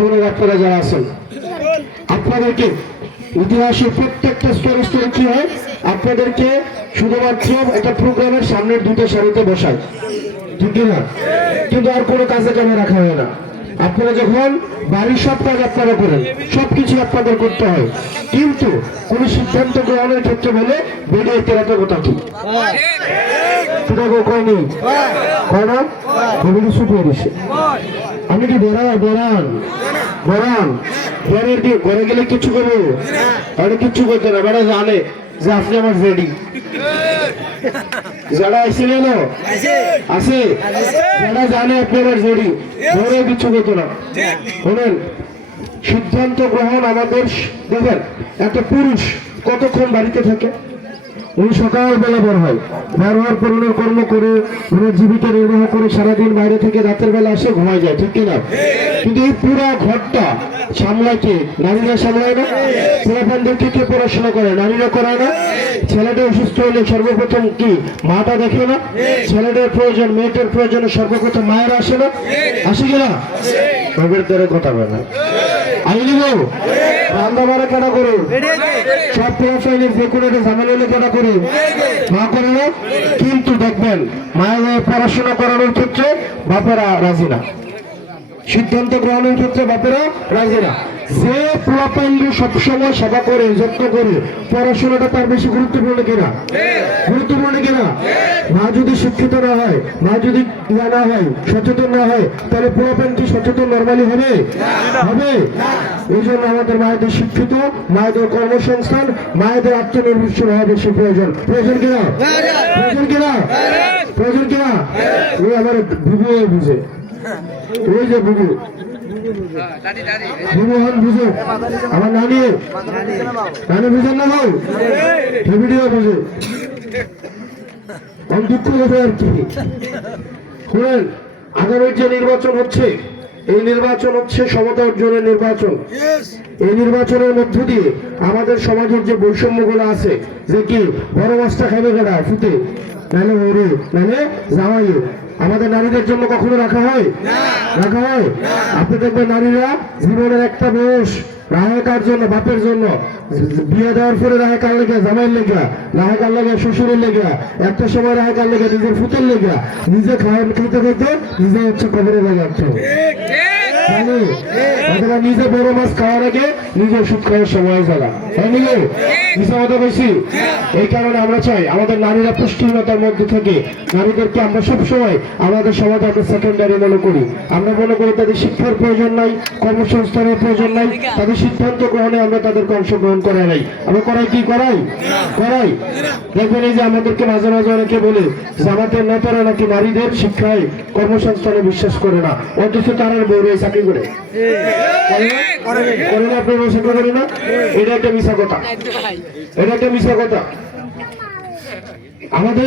বোনের আপনারা যারা আছেন, আপনাদেরকে ইতিহাসের প্রত্যেকটা স্তরে স্তরে কি হয়, আপনাদেরকে শুধুমাত্র একটা প্রোগ্রামের সামনের দুটো সারিতে বসায়, ঠিক না? কিন্তু আর কোনো কাজে কামে রাখা হয় না। আপনারা যখন বাড়ির সব কাজ আপনারা করেন, সবকিছু আপনাদের করতে হয়, কিন্তু কোন সিদ্ধান্ত গ্রহণের ক্ষেত্রে বলে বেরিয়ে তেরাতে কথা কি কয়নি কয় না শুকিয়ে দিচ্ছে। আমি কি বেড়ান ঘরে গেলে কিচ্ছু করবো, কিচ্ছু করতে না, বেড়া জানে যে আপনি আমার রেডি। যারা আইসিলেন আছে, যারা জানে আপনি আমার রেডি, ঘরে কিচ্ছু করতো না। শোনেন, সিদ্ধান্ত গ্রহণ আমাদের, দেখেন একটা পুরুষ কতক্ষণ বাড়িতে থাকে? উনি সকালবেলা বের হয়, বের হওয়ার পর উনার কর্ম করে, উনার জীবিকা নির্বাহ করে সারাদিন বাইরে থেকে রাতের বেলা আসে ঘুমায় যায়, ঠিক কিনা? কিন্তু এই পুরা ঘরটা সামলায় কে? নারীরা সামলায় না? ছেলেপানদেরকে কে পড়াশোনা করে? নারীরা করায় না? ছেলেটা অসুস্থ হলে সর্বপ্রথম কি মাটা দেখে না? ছেলেটার প্রয়োজন, মেয়েটার প্রয়োজনে সর্বপ্রথম মায়েরা আসে না? আসে কিনা? ভাবের দ্বারা কথা বলে না আইনি গো রান্না বাড়া কেনা করে, সব প্রয়োজনের যে কোনো একটা ঝামেলা হলে কেনা করে, মা করে না। কিন্তু দেখবেন মায়ের পড়াশোনা করানোর ক্ষেত্রে বাপেরা রাজি না, সিদ্ধান্ত গ্রহণের ক্ষেত্রে বাপেরা রাজি না। যে পোলাপাইন্ডু সবসময় সেবা করে, যত্ন করে, পড়াশোনাটা তার বেশি গুরুত্বপূর্ণ কিনা? গুরুত্বপূর্ণ কিনা? মা যদি শিক্ষিত না হয়, মা যদি ইয়া না হয়, সচেতন না হয়, তাহলে পোলাপাইন কি সচেতন নর্মালি হবে? হবে। এই জন্য আমাদের মায়েদের শিক্ষিত, মায়েদের কর্মসংস্থান, মায়েদের আত্মনির্ভরশীল হওয়া বেশি প্রয়োজন। প্রয়োজন কিনা? প্রয়োজন কিনা? প্রয়োজন কিনা? ওই আমার বুবু বুঝে, ওই যে বুবু বুঝে, আমার নানি বুঝেন না ভাই, ভিডিও বুঝে, দুঃখ কথা আর কি। শুনেন, আগামী যে নির্বাচন হচ্ছে, এই নির্বাচন হচ্ছে সমতা অর্জনের নির্বাচন। এই নির্বাচনের মধ্য দিয়ে আমাদের সমাজের যে বৈষম্যগুলো আছে, যে কি বড় মাছটা খাবে কেনা ফুটে, নাহলে ওরে, নাহলে জামাই, আমাদের নারীদের জন্য কখনো রাখা হয়? রাখা হয়? আপনি দেখবেন নারীরা জীবনের একটা বয়স রাহে কার জন্য, বাপের জন্য, বিয়ে দেওয়ার পরে রাহে কার লেগে, জামাইয়ের লেগা, রাহে কার লেগে, শ্বশুরের লেগা, একটা সময় রাহে কার লেগে, নিজের ফুতের লেগা, নিজে খাইতে খাইতে নিজে হচ্ছে কবরে লেগে একটা নিজে বড় মাছ খাওয়ার আগে নিজের সুদ খাওয়ার সময় জায়গা বেশি। এই কারণে আমরা চাই আমাদের নারীরা পুষ্টিহীনতার মধ্যে থেকে নারীদেরকে আমরা সবসময় আমাদের সমাজে আমরা সেকেন্ডারি মনে করি। আমরা মনে করি তাদের শিক্ষার প্রয়োজন নাই, কর্মসংস্থানের প্রয়োজন নাই, তাদের সিদ্ধান্ত গ্রহণে আমরা তাদেরকে অংশগ্রহণ করাই নাই। আমরা করাই কি করাই? দেখবেন এই যে আমাদেরকে মাঝে মাঝে অনেকে বলে যে আমাদের নেতারা নাকি নারীদের শিক্ষায় কর্মসংস্থানে বিশ্বাস করে না, অথচ তারা বউরে চাকরি করে না, আপনার চাকরি করে না। এটা একটা মিথ্যা কথা, এটা একটা মিথ্যা কথা। আমাদের